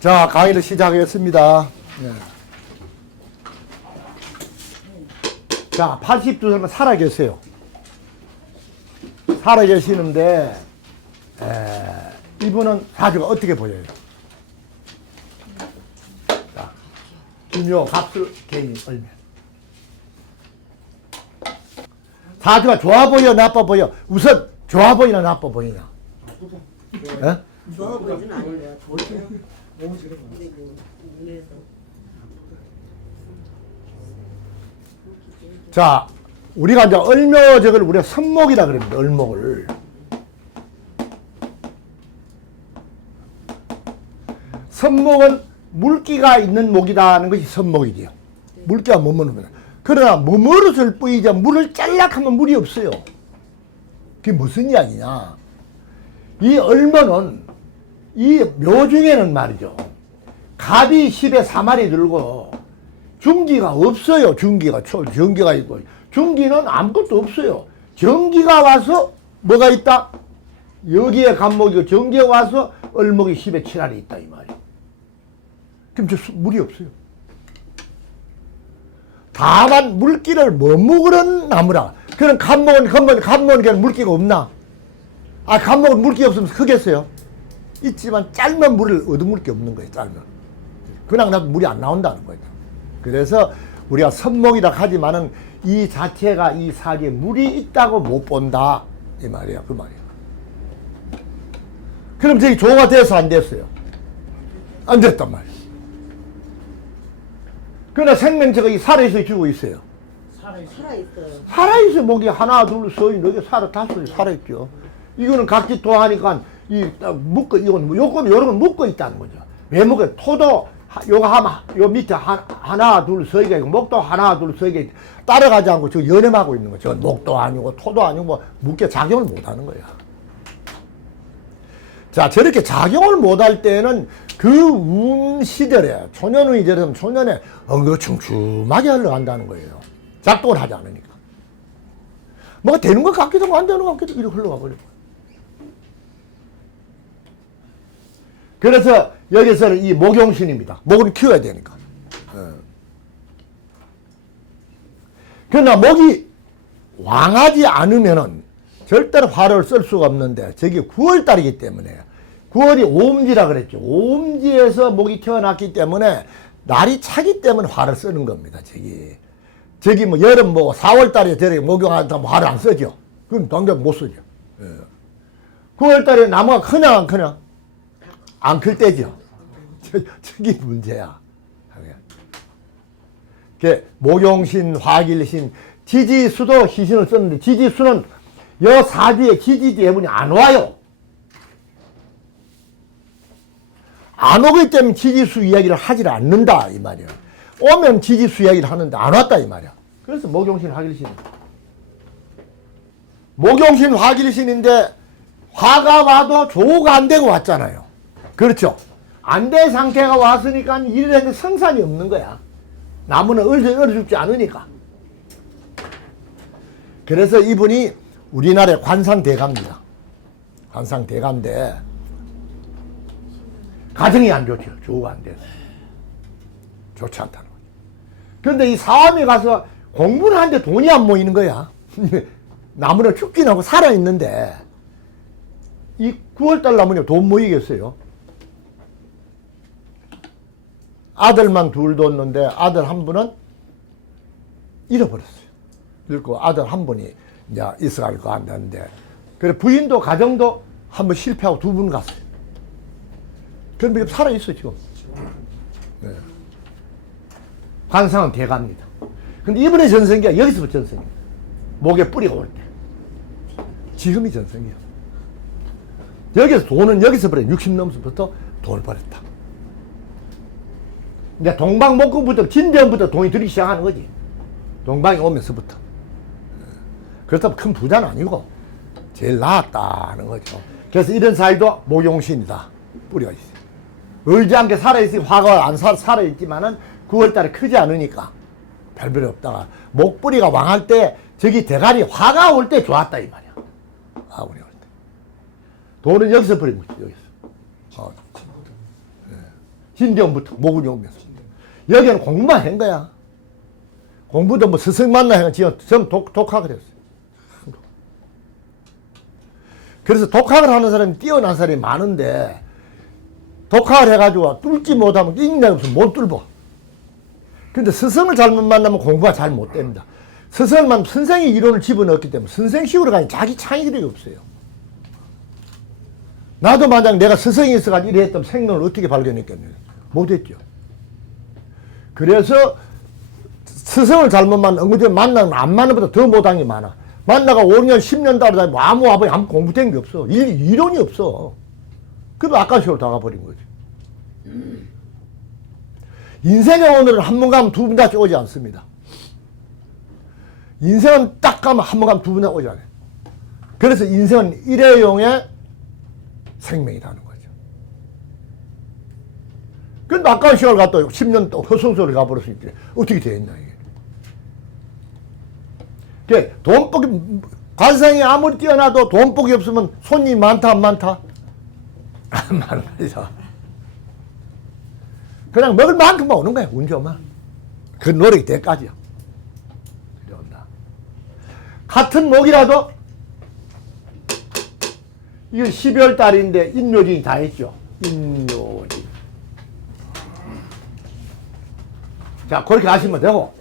자, 강의를 시작하겠습니다. 네. 자, 82세는 살아 계세요. 살아 계시는데, 에, 이분은 사주가 어떻게 보여요? 자, 김요 갑술 개인 얼면. 사주가 좋아 보여, 나빠 보여? 우선 좋아 보이나 나빠 보이나? 예? 좋아 보이진 않아요. 너무 싫어. 근데 뭐 눈에서 자, 우리가 이제 얼묘적을 우리가 선목이라 그럽니다. 얼목을. 선목은 물기가 있는 목이다는 것이 선목이지요. 물기가 머무르면. 그러나 머무르을 뿐이지 물을 짤락하면 물이 없어요. 그게 무슨 이야기냐. 이 얼머는 이 묘 중에는 말이죠. 갑이 10에 3알이 들고 중기가 없어요. 중기가 초 전기가 있고 중기는 아무것도 없어요. 전기가 와서 뭐가 있다? 여기에 간목이고 전기가 와서 얼목이 10에 7알이 있다 이 말이에요. 그럼 저 수- 물이 없어요. 다만 물기를 머무르는 나무라. 그런 간목은 간목 간목은 그냥 물기가 없나? 아 간목은 물기 없으면 크겠어요. 있지만 짧은 물을 얻어물 게 없는 거예요. 짧은. 그냥 나 물이 안 나온다는 거예요. 그래서 우리가 선목이라 하지만은 이 자체가 이 사기에 물이 있다고 못 본다 이 말이야 그 말이야. 그럼 저기 조가 돼서 안 됐어요. 안 됐단 말이야. 그러나 생명체가 이 살아있어 주고 있어요. 살아 있어요. 살아있어 목이 하나 둘셋 네개 살아 다섯 살아있죠. 이거는 각기 토하니까 이딱 묶어 이건 뭐 요건 요런 건 묶어 있다는 거죠. 왜 묶어? 토도 하- 요거 하마 요 밑에 하, 하나 둘 세 개, 목도 하나 둘 세 개 따라가지 않고 저 연애하고 있는 거죠. 목도 아니고 토도 아니고 뭐 묶여 작용을 못 하는 거야. 자 저렇게 작용을 못 할 때는 그운 시절에 초년운이 되면 초년에 엉거충춤하게 흘러간다는 거예요. 작동을 하지 않으니까. 뭐가 되는 것 같기도 하고 안 되는 것 같기도 하고 이렇게 흘러가 버려. 그래서 여기서는 이 목용신입니다. 목을 키워야 되니까. 어. 그러나 목이 왕하지 않으면은 절대로 화를 쓸 수가 없는데 저게 9월 달이기 때문에 9월이 오음지라 그랬죠. 오음지에서 목이 태어났기 때문에 날이 차기 때문에 화를 쓰는 겁니다. 저기 저기 뭐 여름 뭐 4월 달에 저렇게 목욕한다 면 화를 안 쓰죠. 그럼 당장 못 쓰죠. 9월 달에 나무가 크냐 안 크냐? 안 클 때죠. 저, 저게 문제야. 그 목용신, 화길신, 지지수도 희신을 썼는데 지지수는 여 사주에 지지 대문이 안 와요. 안 오기 때문에 지지수 이야기를 하질 않는다 이 말이야. 오면 지지수 이야기를 하는데 안 왔다 이 말이야. 그래서 목용신, 화길신. 목용신, 화길신인데 화가 와도 조가 안 되고 왔잖아요. 그렇죠. 안 된 상태가 왔으니까 했는데 성산이 없는 거야. 나무는 얼어, 죽지 않으니까. 그래서 이분이 우리나라의 관상대가입니다. 관상대가인데, 가정이 안 좋죠. 조가 안 돼서. 좋지 않다는 거죠. 그런데 이 사암에 가서 공부를 하는데 돈이 안 모이는 거야. 나무는 죽긴 하고 살아있는데, 이 9월달 나무는 돈 모이겠어요? 아들만 둘 뒀는데 아들 한 분은 잃어버렸어요. 그리고 아들 한 분이 이제 있어갈 거 안 되는데 그래 부인도 가정도 한 번 실패하고 두 분 갔어요. 그런데 살아 있어 지금. 네. 관상은 대갑니다. 근데 이번에 전성기가 여기서부터 전성기입니다. 목에 뿌리가 올 때. 지금이 전성기야. 여기서 돈은 여기서부터 60 넘서부터 돈을 벌었다. 이제 동방목구부터 진대부터 돈이 들기 시작하는 거지. 동방이 오면서부터. 그렇다면 큰 부자는 아니고 제일 나았다는 거죠. 그래서 이런 사이도 모용신이다. 뿌리가 있어요. 울지 않게 살아있으니 화가 안 살, 살아있지만은 9월달에 크지 않으니까 별별 없다가 목뿌리가 왕할 때 저기 대가리 화가 올 때 좋았다 이 말이야. 화운이 올 때. 돈은 여기서 버린 거죠, 여기서. 어. 예. 신대원부터 모군이 오면서. 여기는 공부만 한 거야. 공부도 뭐 스승 만나 해가 지금 전 독, 독학을 했어요. 그래서 독학을 하는 사람이 뛰어난 사람이 많은데 독학을 해가지고 뚫지 못하면 인내 없으면 못 뚫어. 근데 스승을 잘못 만나면 공부가 잘 못 됩니다. 스승을 만나면 선생이 이론을 집어넣었기 때문에 선생 식으로 가니 자기 창의력이 없어요. 나도 만약 내가 스승이 있어가지고 이래 했다면 생명을 어떻게 발견했겠느냐. 못했죠. 그래서 스승을 잘못 만나, 엉거지 만나면 안 만나는 보다 더 못한 게 많아. 만나가 5년, 10년 따라다니고 아무 아버지 아무 공부된 게 없어. 일, 이론이 없어. 아까운 식으로 다가버린 거지. 인생의 오늘은 한 번 가면 두번 다시 오지 않습니다. 인생은 딱 가면 한 번 가면 두번 다시 오지 않아요. 그래서 인생은 일회용의 생명이라는 근데 아까운 시간을 갖다 10년 또 허송소리 가버렸으니까 어떻게 되겠나, 이게. 그 돈복이, 관상이 아무리 뛰어나도 돈복이 없으면 손님이 많다, 안 많다? 안 많은 거죠. 그냥 먹을 만큼만 오는 거야, 운 좋으면. 그 노력이. 그런다. 같은 목이라도, 이거 12월 달인데 인묘진이 다 했죠. 인묘진. 자, 그렇게 하시면 되고,